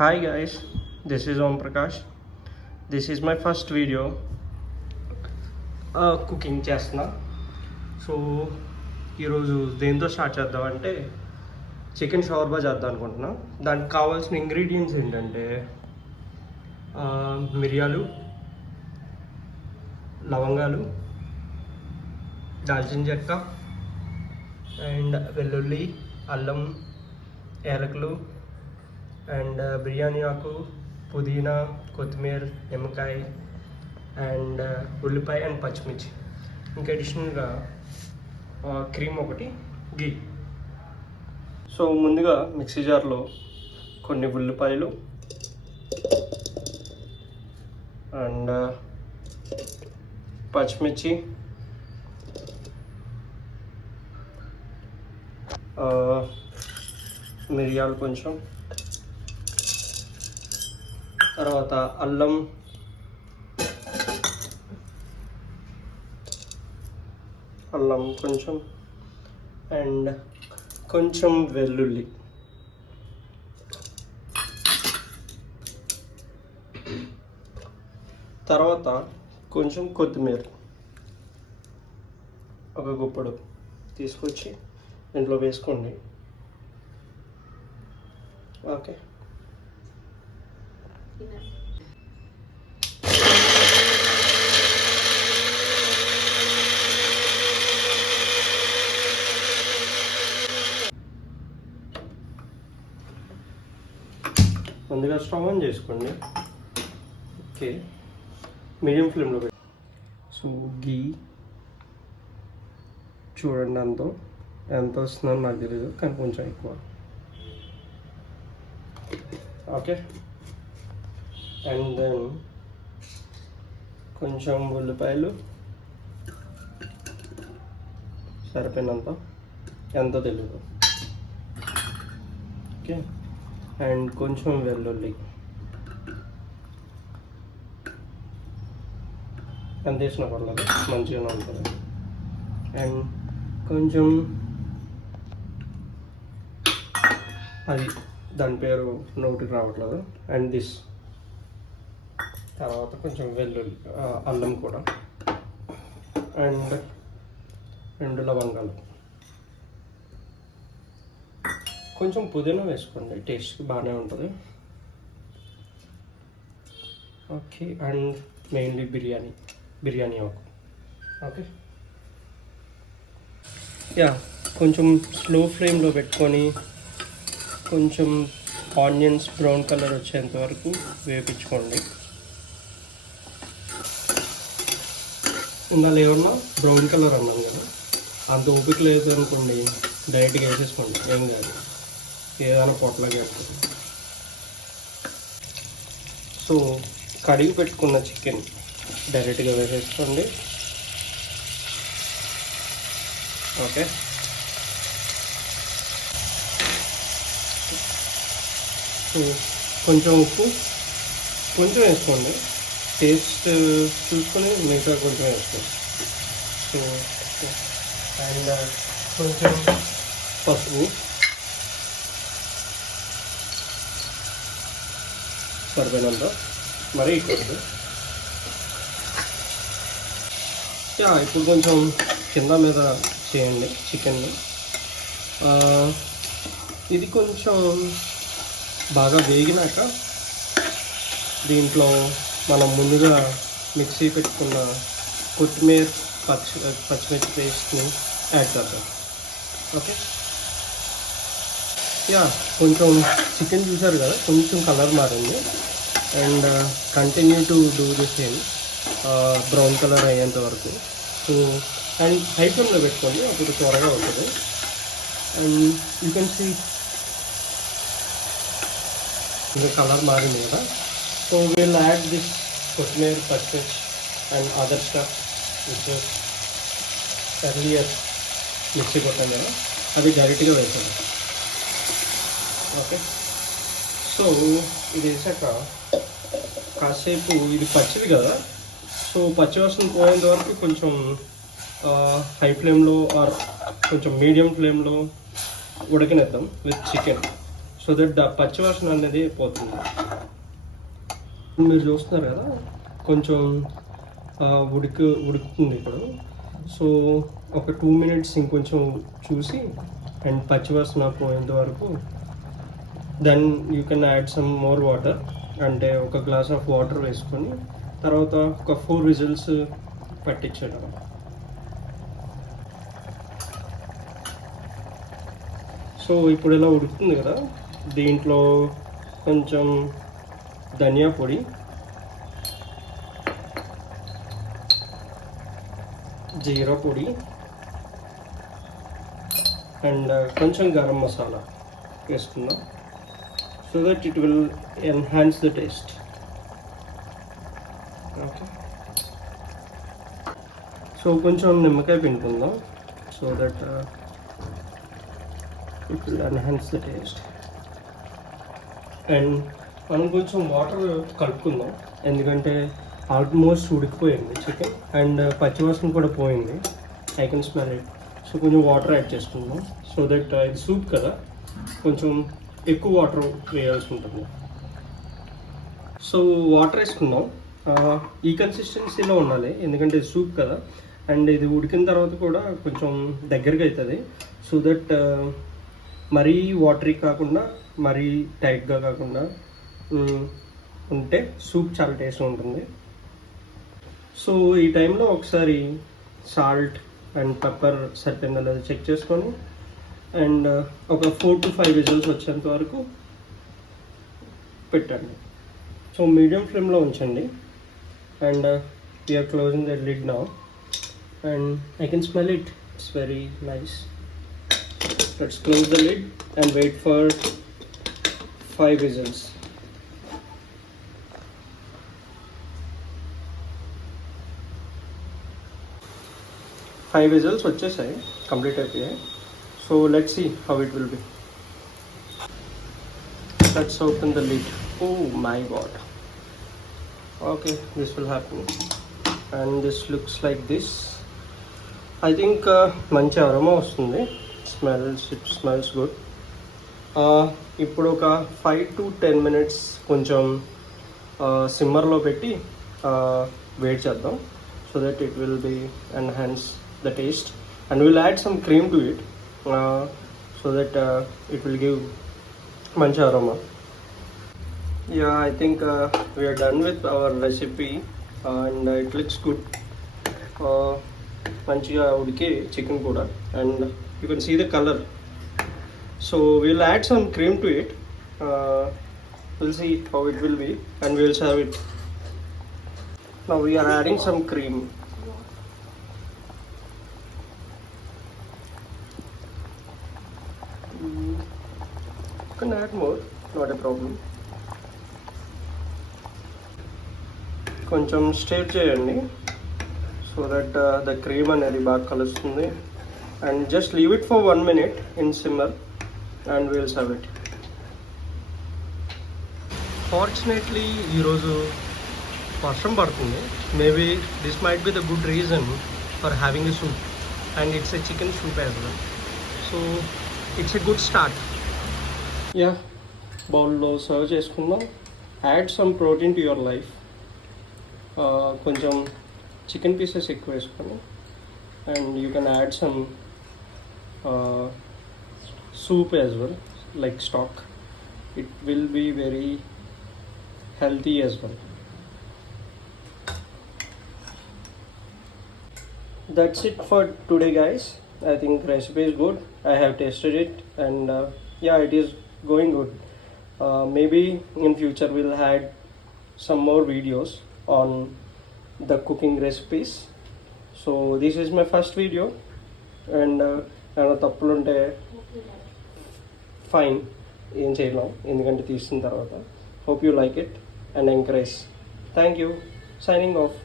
Hi guys, this is Om Prakash. This is my first video cooking చేస్తున్నా. సో ఈరోజు దేంతో స్టార్ట్ చేద్దామంటే చికెన్ షవర్బా చేద్దాం అనుకుంటున్నా. దానికి కావాల్సిన ఇంగ్రీడియంట్స్ ఏంటంటే మిరియాలు, లవంగాలు, దాల్చిన చెక్క అండ్ వెల్లుల్లి, అల్లం, యాలకులు అండ్ బిర్యానీ ఆకు, పుదీనా, కొత్తిమీర, నిమ్మకాయ అండ్ ఉల్లిపాయ అండ్ పచ్చిమిర్చి. ఇంకా అడిషనల్గా క్రీమ్ ఒకటి, గీ. సో ముందుగా మిక్సీ జార్లో కొన్ని ఉల్లిపాయలు అండ్ పచ్చిమిర్చి, మిరియాలు కొంచెం, తర్వాత అల్లం, కొంచెం అండ్ కొంచెం వెల్లుల్లి, తర్వాత కొంచెం కొత్తిమీర ఒక గుప్పడు తీసుకొచ్చి దీంట్లో వేసుకోండి. ఓకే, ముందుగా స్టవ్ ఆన్ చేసుకోండి. ఓకే, మీడియం ఫ్లేమ్లో పెట్టి. సో గీ చూడండి, ఎంత వస్తుందో నాకు తెలియదు, కానీ కొంచెం ఎక్కువ. ఓకే, అండ్ దెన్ కొంచెం ఉల్లిపాయలు సరిపోయినంత, ఎంతో తెలియదు. ఓకే, అండ్ కొంచెం వెల్లుల్లి, ఎంత వేసినా పర్లేదు, మంచిగానే ఉంటుంది. అండ్ కొంచెం అది దాని పేరు నోటికి రావట్లేదు. అండ్ దిస్, తర్వాత కొంచెం వెల్లుల్లి, అల్లం కూడా, అండ్ 2 లవంగాలు, కొంచెం పుదీనా వేసుకోండి, టేస్ట్ బాగానే ఉంటుంది. ఓకే, అండ్ మెయిన్లీ బిర్యానీ ఆకు. ఓకే, కొంచెం స్లో ఫ్లేమ్లో పెట్టుకొని కొంచెం ఆనియన్స్ బ్రౌన్ కలర్ వచ్చేంత వరకు వేపించుకోండి. ఇందాక ఏమన్నా బ్రౌన్ కలర్ అన్నాను కదా, అంత ఓపిక లేదు అనుకోండి, డైరెక్ట్గా వేసేసుకోండి, ఏం కాదు, ఏదైనా పొట్టలాగా వేసుకోండి. సో కడిగి పెట్టుకున్న చికెన్ డైరెక్ట్గా వేసేసుకోండి. ఓకే, సో కొంచెం ఉప్పు కొంచెం వేసుకోండి, టేస్ట్ చూసుకొని మిగతా కొంచెం వేసుకోండి. సో అండ్ కొంచెం పసుపు సరిపోయినంత, మరీ ఎక్కువ. ఇప్పుడు కొంచెం కింద మీద చేయండి చికెన్ని. ఇది కొంచెం బాగా వేగినాక దీంట్లో మనం ముందుగా మిక్సీ పెట్టుకున్న కొత్తిమీర, పచ్చిమిర్చి పేస్ట్ని యాడ్ చేద్దాం. ఓకే, కొంచెం చికెన్ చూసారు కదా, కొంచెం కలర్ మారింది. And continue to do the same, brown colour అయ్యేంత వరకు. సో అండ్ హై ఫ్లేమ్లో పెట్టుకోండి, అప్పుడు త్వరగా అవుతుంది. అండ్ యూ కెన్ సీ ఇంకా కలర్ మారింది కదా. సో విల్ యాడ్ దిస్ కొత్తిమీర, పచ్చిమిర్చి and other stuff which earlier mixie కొట్టాం కదా, అది డైరెక్ట్గా వేసాను. ఓకే, సో ఇది వేసాక కాసేపు, ఇది పచ్చిది కదా, సో పచ్చివాసన పోయేంత వరకు కొంచెం హై ఫ్లేమ్లో ఆర్ కొంచెం మీడియం ఫ్లేమ్లో ఉడకనిద్దాం విత్ చికెన్. సో దట్ పచ్చివాసన అనేది పోతుంది. మీరు చూస్తున్నారు కదా కొంచెం ఉడుకుతుంది ఇప్పుడు. సో ఒక 2 minutes ఇంకొంచెం చూసి అండ్ పచ్చివాసన పోయేంత వరకు then you can add some more water. అంటే ఒక గ్లాస్ ఆఫ్ వాటర్ వేసుకొని తర్వాత ఒక 4 whistles పట్టించడం. సో ఇప్పుడు ఇలా ఉడుకుతుంది కదా, దీంట్లో కొంచెం ధనియా పొడి, జీరా పొడి అండ్ కొంచెం గరం మసాలా వేసుకుందాం. So that it will enhance the taste. Okay, so కొంచెం నిమ్మకాయ పిండుకుందాం. So that it will enhance the taste. And మనం కొంచెం వాటర్ కలుపుకుందాం, ఎందుకంటే ఆల్మోస్ట్ ఉడికిపోయింది చికెన్ అండ్ పచ్చివాసన కూడా పోయింది. I can smell it. So కొంచెం వాటర్ యాడ్ చేసుకుందాం. సో దట్ ఇది సూప్ కదా, కొంచెం ఎక్కువ వాటర్ వేయాల్సి ఉంటుంది. సో వాటర్ వేసుకుందాం. ఈ కన్సిస్టెన్సీలో ఉండాలి, ఎందుకంటే ఇది సూప్ కదా అండ్ ఇది ఉడికిన తర్వాత కూడా కొంచెం దగ్గరగా అవుతుంది. సో దట్ మరీ వాటరీ కాకుండా మరీ టైట్గా కాకుండా ఉంటే సూప్ చాలా టేస్ట్గా ఉంటుంది. సో ఈ టైంలో ఒకసారి సాల్ట్ అండ్ పెప్పర్ సరిపోయిందో లేదో చెక్ చేసుకొని అండ్ ఒక 4 to 5 whistles వచ్చేంత వరకు పెట్టండి. సో మీడియం ఫ్లేమ్లో ఉంచండి and we are closing the lid now and I can smell it. It's very nice. Let's close the lid and wait for 5 whistles. Five whistles వచ్చేసాయి, కంప్లీట్ అయిపోయాయి. So let's see how it will be. Let's open the lid. Oh my god. Okay, this will happen and this looks like this. I think మంచి aroma వస్తుంది. It smells good. ఇప్పుడు ఒక 5 to 10 minutes కొంచెం సిమ్మర్లో పెట్టి వెయిట్ చేద్దాం. So that it will B enhance the taste and we'll add some cream to it so that it will give mancha aroma. Yeah, I think we are done with our recipe and it looks good. Manchiga udike chicken kuda and you can see the color. So we'll add some cream to it. We'll see how it will be and we'll serve it. Now we are adding some cream. You can add more, not a problem. కొంచెం stir చేయండి so that the cream అనేది బాగా కలుస్తుంది and just leave it for 1 minute in simmer and will serve it. Fortunately ఈరోజు వర్షం పడుతుంది. Maybe this might be the good reason for having a soup and it's a chicken soup as well. So it's a good start. Yeah, బౌల్లో serve చేసుకుందాం. Add some protein to your life. కొంచెం chicken pieces ఎక్కువ వేసుకొని and you can add some soup as well, like stock. It will be very healthy as well. That's it for today, guys. I think recipe is good. I have tasted it and yeah, it is going good. Maybe in future we'll add some more videos on the cooking recipes. So this is my first video and తప్పులుంటే fine, ఏం చేయలేం ఎందుకంటే తీసిన తర్వాత. Hope you like it and encourage. Thank you. Signing of.